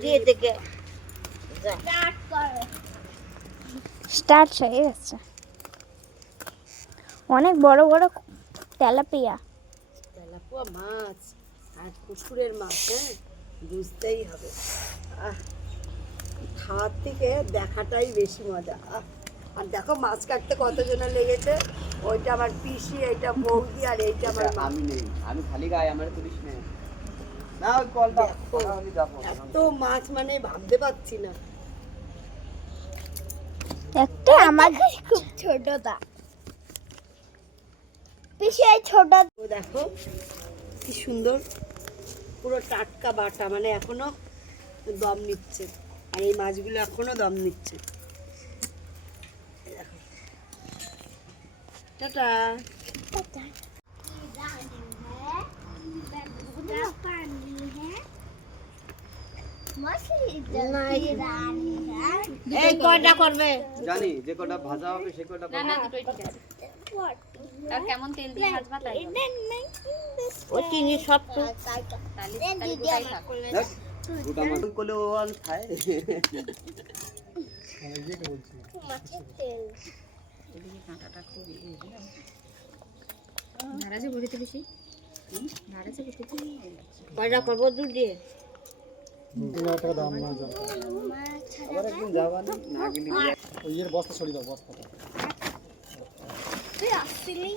দিয়ে থেকে স্টার্ট হয়ে গেছে। অনেক বড় বড় তেলাপিয়া। তেলাপুয়া মাছ আর পুকুরের মাছ, হ্যাঁ বুঝতেই হবে। খাওয়ার থেকে দেখাটাই বেশি মজা। আর দেখো মাছ কাটতে কতজনা লেগেছে। ওইটা আমার পিসি, এইটা বৌদি, আর এইটা আমার মা। আমি নেই, আমি খালি গায়ে আমার তুলিস না। না ওই কলটা আমি যাবো। এত মাছ মানে ভাবতে পারছি না। একটা আমার খুব ছোটটা পিসি, এই ছোট ও দেখো কি সুন্দর, পুরো টাটকা বাটা, মানে এখনো দম নিচ্ছে। আর এই মাছগুলো এখনো দম নিচ্ছে। এই দেখো। টাটা। এই কয়টা করবে? জানি যে কটা ভাজা হবে সে কটা না না, দুটোই ঠিক আছে। আর কেমন তেল দিয়ে ভাজবা তাই হবে। ওই চিনি সব তো। তাহলে গোটাই থাক। গোটা মাছ করলে ও আর খায়। এদিকে কাঁটাটা খুব ইয়ে বুঝলাম। নারাজে বলিতে বেশি নারাজে বলিতে কয়টা করবো? দুধ দিয়ে। আবার একদিন যাবা না গেলি ওই এর বস্তা সরিয়ে দাও, বস্তাটা। তুই আসছিলি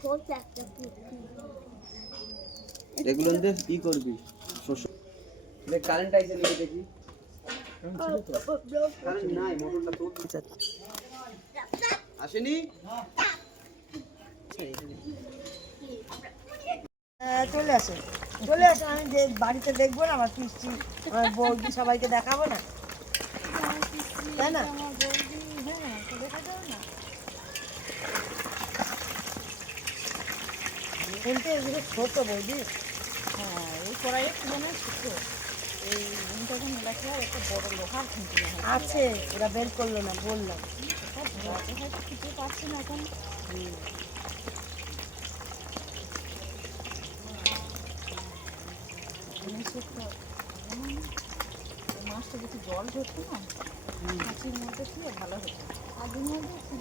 ছোট একটা এগুলো দিয়ে কি করবি? শস্য রে কারেন্ট আইছে নাকি দেখি। কারেন্ট নাই, মোটরটা তো আসেনি। চলে আসে, চলে আসে। আমি যে বাড়িতে দেখবো না, আমার পিসি, আমার বৌদি, সবাইকে দেখাবো না, তাই না? কিন্তু এগুলো ছোট বৌদি। হ্যাঁ, এই কড়াইয়ে কি জানো ছোট। এই যখন এলাকা একটা বড় লোহার খুঁটি আছে, ওরা বের করলো না, বললাম। হয়তো খুঁজে পাচ্ছি না এখন। মাছটা যদি জল ধরতো না, মাছের মধ্যে ছিল ভালো হতো। আগের মধ্যে ছিল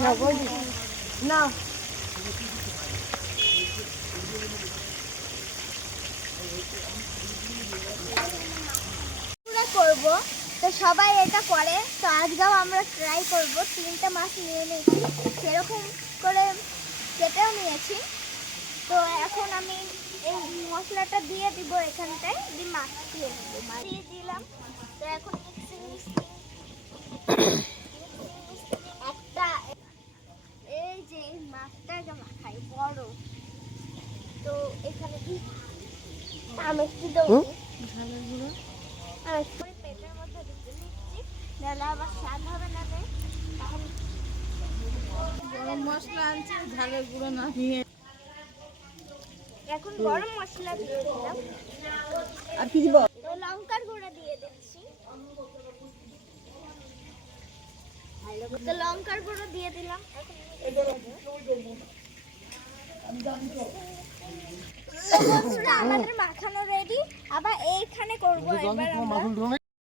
না বৌদি, না করব। তো সবাই এটা করে, তো আজকেও আমরা ট্রাই করব। 3টে মাছ নিয়ে নিয়েছি, সেরকম করে কেটেও নিয়েছি। তো এখন আমি এই মশলাটা দিয়ে দিব এখানটায়, দিয়ে মাছ দিয়ে দেবো। মাছ দিয়ে দিলাম। তো এখন একটা এই যে মাছটা মাখাই বড়, তো এখানে আমি একটু দেবো ঝালের গুঁড়ো। আর পেটের মধ্যে ঢুকে নিচ্ছি, নাহলে আবার স্বাদ হবে না। এখন গরম মশলা আনছি, ঝালের গুঁড়ো না নিয়ে। এখন গরম মশলা দিয়ে দিলাম, আর কি দিব? তো লঙ্কার গুঁড়ো দিয়ে দিচ্ছি। তো লঙ্কার গুঁড়ো দিয়ে দিলাম। আমাদের মাখানো রেডি। আবার এইখানে করবো এবার আমরা